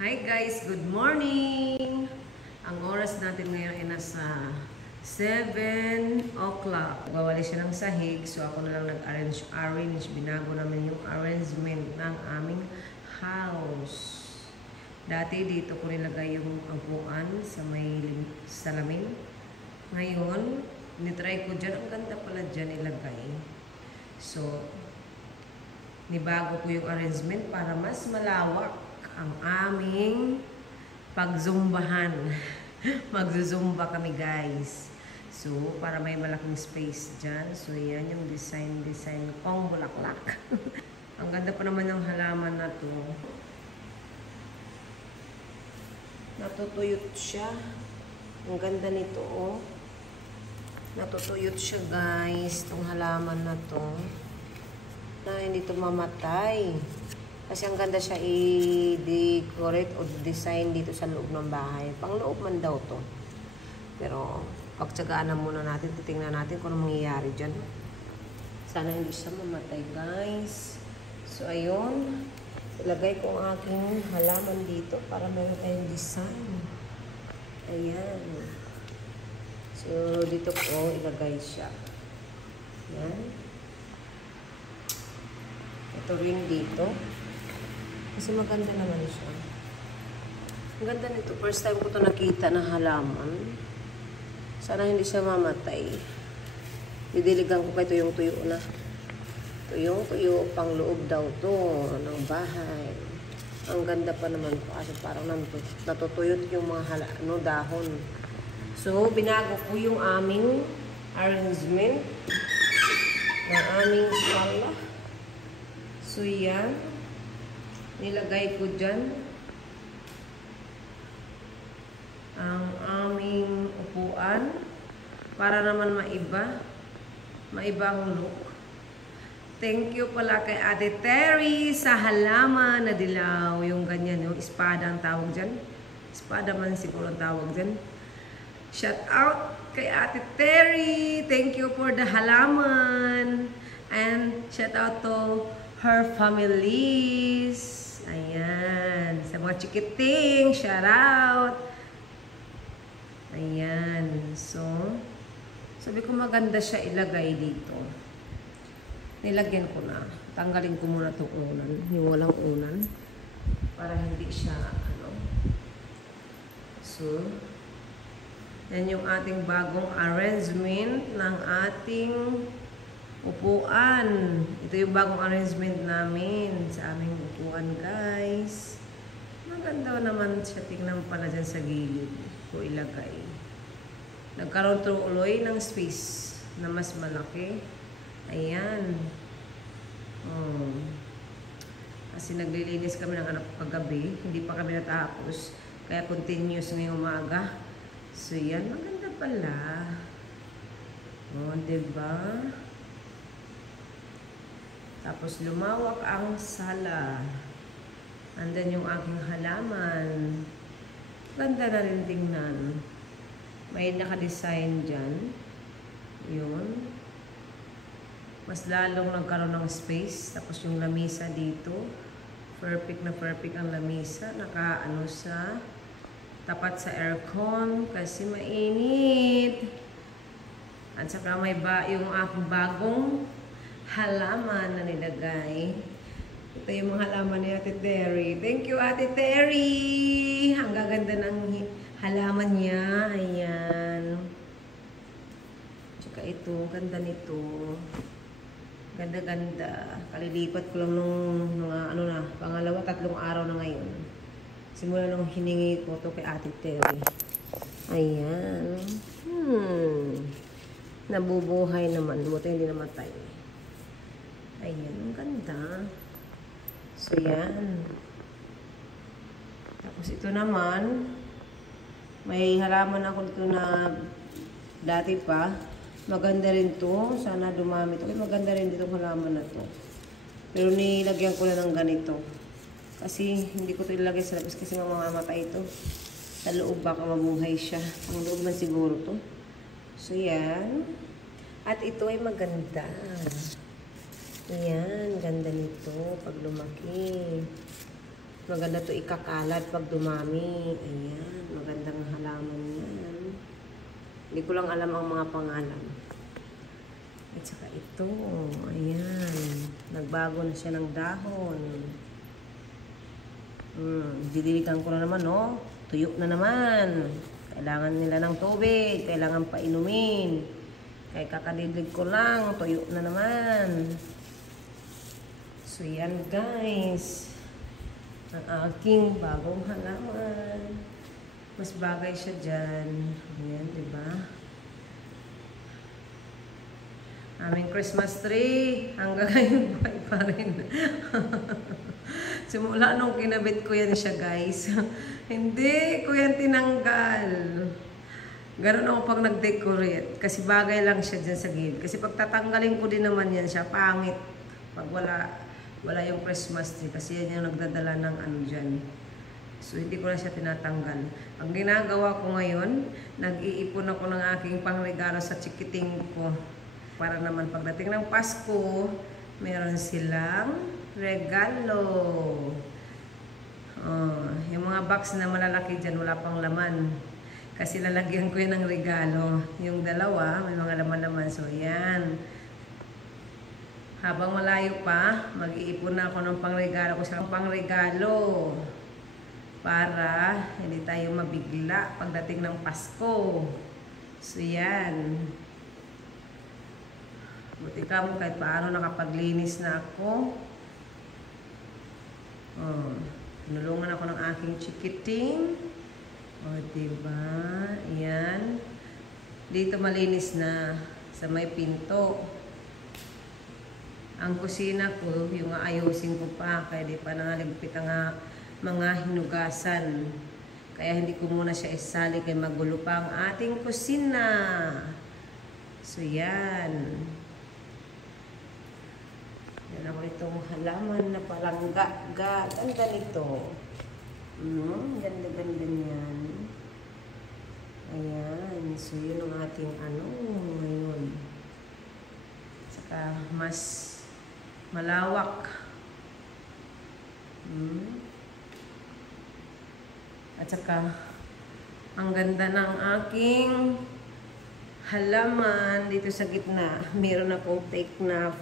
Hi guys, good morning! Ang oras natin ngayon ay nasa 7 o'clock. Gawali siya ng sahig, so ako na lang nag-arrange. Binago namin yung arrangement ng aming house. Dati dito ko nilagay yung upuan sa may salamin. Ngayon, nitry ko dyan. Ang ganda pala dyan ilagay. So, nibago ko yung arrangement para mas malawak ang aming pagzumbahan. Magzuzumba kami guys. So, para may malaking space dyan. So, yan yung design kong bulaklak. Ang ganda pa naman ng halaman na to. Natutuyot siya. Ang ganda nito, oh. Natutuyot siya guys. Itong halaman na to. Na hindi ito mamatay. Kasi ang ganda siya i-decorate o design dito sa loob ng bahay. Pang loob man daw to. Pero pagtsagaan na muna natin. Titingnan natin kung ano mangyayari dyan. Sana hindi siya mamatay guys. So ayun. Ilagay ko ang aking halaman dito para meron tayong design. Ayan. So dito ko ilagay siya. Ayan. Ito rin dito. Kasi maganda naman siya. Ang ganda nito. First time ko ito nakita na halaman. Sana hindi siya mamatay. Didiligan ko pa ito yung tuyo na. Tuyo, pang loob daw to ng bahay. Ang ganda pa naman po. Kasi parang natutuyot yung mga dahon. So, binago ko yung aming arrangement ng aming sala. So, yan. Nilagay ko dyan ang aming upuan para naman maiba ang look. Thank you pala kay Ate Terry sa halaman na dilaw. Yung ganyan, yung espada ang tawag dyan. Espada man siguro ang tawag dyan. Shout out kay Ate Terry. Thank you for the halaman. And shout out to her families. Ayan. Sa mga chikiting, shout out. Ayan. So, sabi ko maganda siya ilagay dito. Nilagyan ko na. Tanggalin ko muna itong unan. Yung walang unan. Para hindi siya, So, yan yung ating bagong arrangement ng ating upuan. Ito yung bagong arrangement namin sa aming upuan, guys. Maganda naman siya. Tingnan pala dyan sa gilid ko ilagay. Nagkaroon tuloy ng space na mas malaki. Ayan. Oh. Kasi naglilinis kami ng anak kagabi. Hindi pa kami natapos. Kaya continuous ngayong umaga. So, yan. Maganda pala. Oh, diba? Tapos lumawak ang sala. And then yung aking halaman. Ganda na rin tingnan. May naka-design dyan. Yun. Mas lalong nagkaroon ng space. Tapos yung lamisa dito. Perfect na perfect ang lamisa. Naka-ano sa tapat sa aircon. Kasi mainit. At saka may yung aking bagong halaman na nilagay. Ito yung mga halaman ni Ate Terry. Thank you, Ate Terry! Ang gaganda ng halaman niya. Ayan. Tsaka ito, ganda nito. Ganda-ganda. Kalilipat ko lang nung mga pangalawa, 3 araw na ngayon. Simula nung hiningi ko to kay Ate Terry. Ayan. Nabubuhay naman. Buti hindi namatay. Ayan, ang ganda. So, yan. Tapos ito naman, may halaman ako dito na dati pa. Maganda rin to. Sana dumami to. Maganda rin dito halaman na to. Pero nilagyan ko na ng ganito. Kasi hindi ko ito ilagay sa labas kasi mamamatay ito. Sa loob baka mabuhay siya. Ang loob man siguro to. So, yan. At ito ay maganda. Ayan, ganda nito pag lumaki. Maganda to ikakalat pag dumami. Ayan, magandang halaman yan. Hindi ko lang alam ang mga pangalan. At saka ito, ayan, nagbago na siya ng dahon. Didilikan ko na naman, no? Tuyo na naman. Kailangan nila ng tubig, kailangan pa inumin. Kaya kakadidig ko lang, tuyo na naman. So yan guys, ang aking bagong halaman. Mas bagay siya dyan. Ayan, diba? Aming Christmas tree. Hanggang ngayon buhay pa rin. Simula nung kinabit ko yan siya guys. Hindi ko yan tinanggal. Ganun ako pag nag-decorate. Kasi bagay lang siya dyan sa gilid. Kasi pag tatanggalin ko din naman yan siya, pangit. Pag wala yung Christmas tree. Kasi yan yung nagdadala ng ano dyan. So hindi ko na siya tinatanggal. Ang ginagawa ko ngayon, nag-iipon ako ng aking pangregalo sa chikiting ko. Para naman pagdating ng Pasko, meron silang regalo. Yung mga box na malalaki dyan, wala pang laman. Kasi lalagyan ko yun ng regalo. Yung dalawa, may mga laman naman. So, yan. Habang malayo pa, mag-iipon na ako ng pangregalo ko sa pangregalo. Para hindi tayo mabigla pagdating ng Pasko. So, yan. Buti ka mo kahit paano nakapaglinis na ako. Tinulungan ako ng aking chikiting. Diba? Ayan. Dito malinis na sa may pinto. Ang kusina ko, yung ayusin ko pa. Kaya di pa nangaligpit ang mga hinugasan. Kaya hindi ko muna siya isali kaya magulo pa ang ating kusina. So, yan. Yan ako itong halaman na palangga. Ganda nito. Ganda-ganda niyan. Ayan. So, yun ang ating ngayon. Saka, mas malawak. At saka, ang ganda ng aking halaman dito sa gitna. Meron akong take na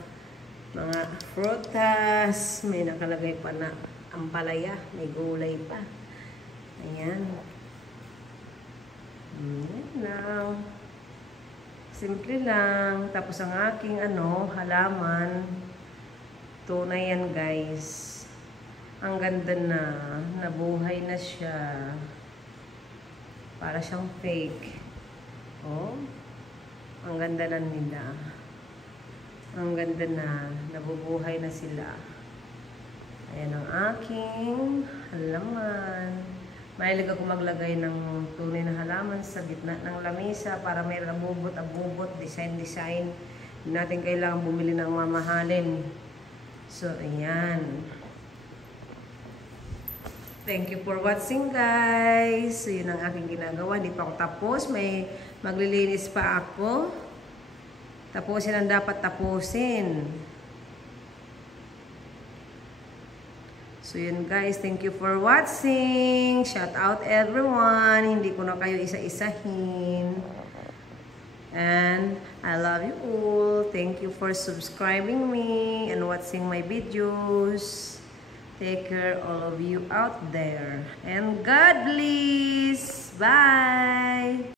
mga frutas, may nakalagay pa na ampalaya, may gulay pa. Ayan. Lang. Simple lang. Tapos ang aking halaman, tunay yan guys. Ang ganda na, nabuhay na siya. Para siyang fake. Ang ganda na nila. Ang ganda na, nabubuhay na sila. Ayan ang aking halaman. Mahilig ako maglagay ng tunay na halaman sa gitna ng lamesa para may abubot, design. Hindi natin kailangan bumili ng mamahalin. So, ayan. Thank you for watching guys. So, yun ang aking ginagawa. Hindi pa ako tapos. May maglilinis pa ako. Tapusin ang dapat tapusin. So yun guys, thank you for watching. Shout out everyone. Hindi ko na kayo isa-isahin. And I love you all. Thank you for subscribing me and watching my videos. Take care all of you out there. And God bless. Bye.